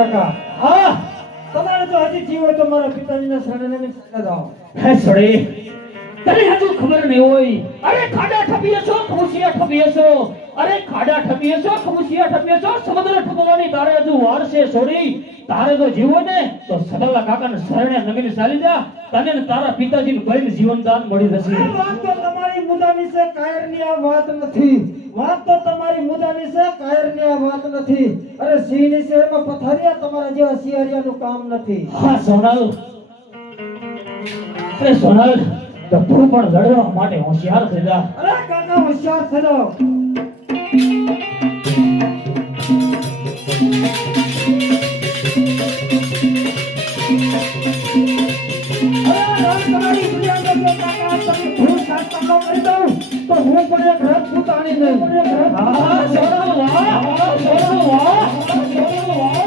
કાકા હા તમારે જો હજી જીવ હોય તો મારા પિતાજીના શરણે જાઓ. હે છોડી તને હજુ ખબર નહીં હોય. અરે ખાડા ઠપીએ છો ખુશિયા ઠપીએ છો. અરે ખાડા ઠપીએ છો ખુશિયા ઠપીએ છો. સમુદ્ર ઠપવાની તારે હજુ વાર છે છોડી. તારે જો જીવો ને તો સગલા કાકાને શરણે નગીને ચાલી જા. તને ને તારા પિતાજીને બળીને જીવનદાન મળી જશે. આ વાત તો તમારી મુદાની છે, કાયરની આ વાત નથી. વાત તો તમારી મુદાની છે, કાયરની આ વાત નથી. અરે સિંહની છે એમાં પથારિયા તમારા જેવા સિંહરિયાનું કામ નથી. હા સોનલ. અરે સોનલ તો તું પણ લડવા માટે હોશિયાર થઈ જા. અરે કાકા હોશિયાર થજો. તમારી દુનિયાનો જો કાકા તમે ભૂલ શાસ્ત્ર ન કરી દઉં તો હું પણ એક રાજપૂત આણી દઉં. હા સોનલ વાહ સોનલ વાહ સોનલ વાહ.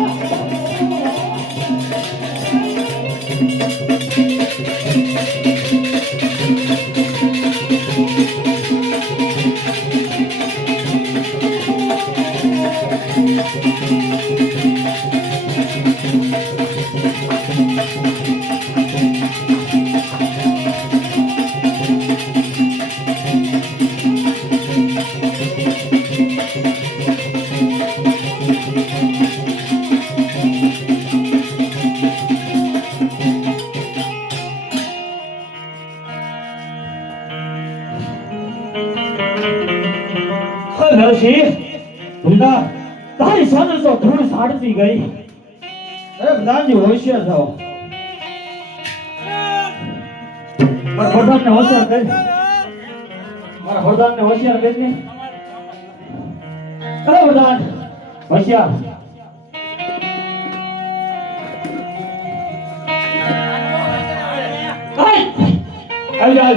નરસિંહ ભૂલા તારી સોનલ તો ધૂળ સાડતી ગઈ. અરે બધાજી હોશિયાર થાઓ. મારા પ્રધાનને હોશિયાર કરી. મારા પ્રધાનને હોશિયાર કરી. અરે પ્રધાન હોશિયાર. આવી જા.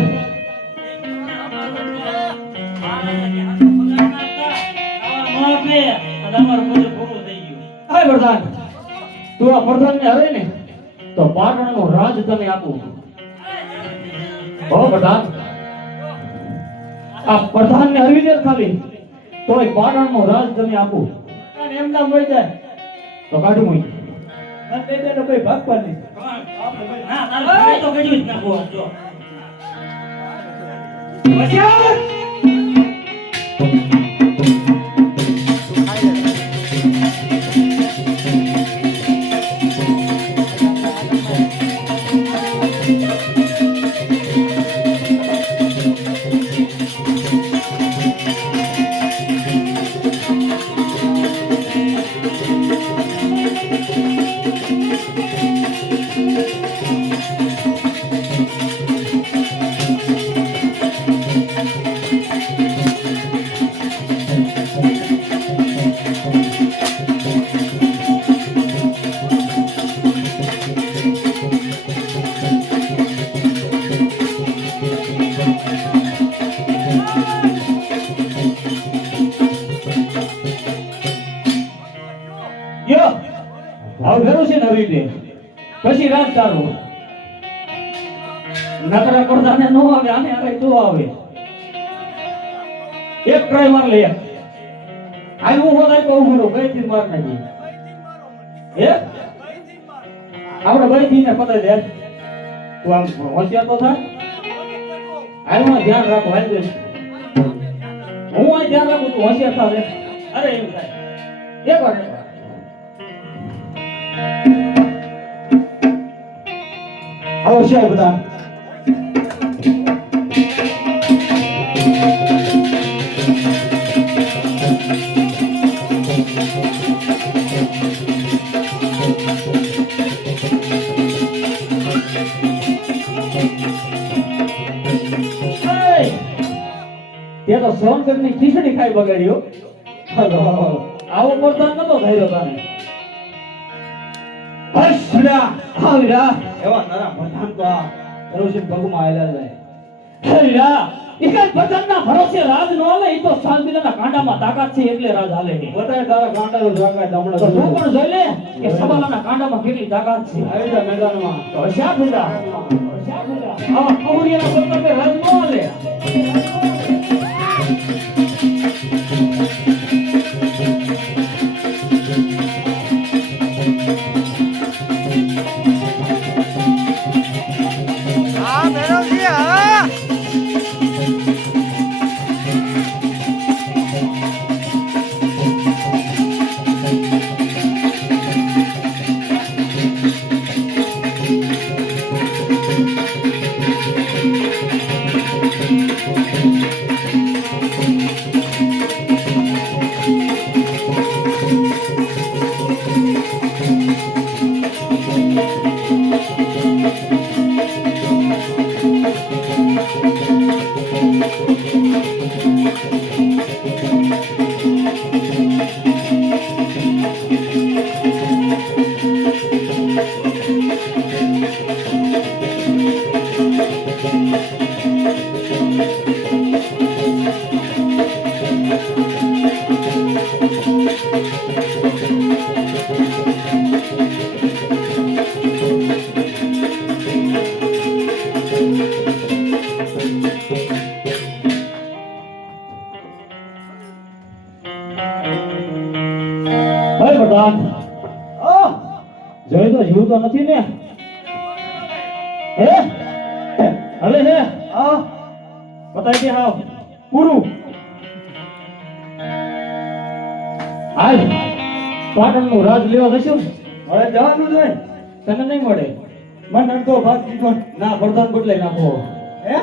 પ્રધાન તું આ પ્રધાન ને હરે ને તો પાટણ નું રાજ તને આપું. હો પ્રધાન આ પ્રધાન ને હરવી દે ખાલી તો પાટણ નું રાજ તને આપું. એમ ના મળી જાય તો કાઢું હું અને તેનો કોઈ ભાગ પાડી. ના તારે તો કડ્યું જ નાખો. જો હોશિયાર. યો આવ ભેરો છે ને રીતે પછી રાત ચાલુ નકરા કરદાને નો આવે આને આવે તો આવે. એક ટ્રાય માર લે. આઈ હું હોદાય કહું બોલો કઈ થી માર નાખી. હે આપણે ભાઈ થી ને પતાઈ દે. તું આમ હોશિયાર તો થા. આઈ હું ધ્યાન રાખો. હાલ દે હું આ ધ્યાન રાખું તું હોશિયાર થા. અરે એમ થાય એક વાર હોશિયાર બધા. તે તો સોનગઢ ની ખીચડી ખાઈ બગાડ્યો. આવો પ્રધાન નતો થયો તને. હસડા હાવડા એવા તારા પ્રધાન તો આ રોશન ભગમાં આયેલા જાય. હલ્લા ઇકલ પ્રધાનના ભરોસે રાજ નો હાલે. ઈ તો શાંતિના કાંડામાં તાકાત છે એટલે રાજ હાલે છે. બતાય તારા કાંટાનો જાગાય દમણો. તો તું પણ જોઈ લે કે સબાલાના કાંડામાં કેટલી તાકાત છે. આવી જા મેદાનમાં. તો હોશિયાર થા. હોશિયાર થા. આવા કૌરિયાના સત્તર રાજ નો હાલે. હે પ્રધાન, આ જોઈ તો જીવ તો નથી ને? હે હવે હે આ બતાવી દે હાવ પૂરું. હાલ પાટણનું રાજ લેવા જશું ને? હવે જવાનું જોઈએ. તને નહીં મળે. મને અડધો ભાગ દીધો. ના પ્રધાન બદલાઈ નાખો. હે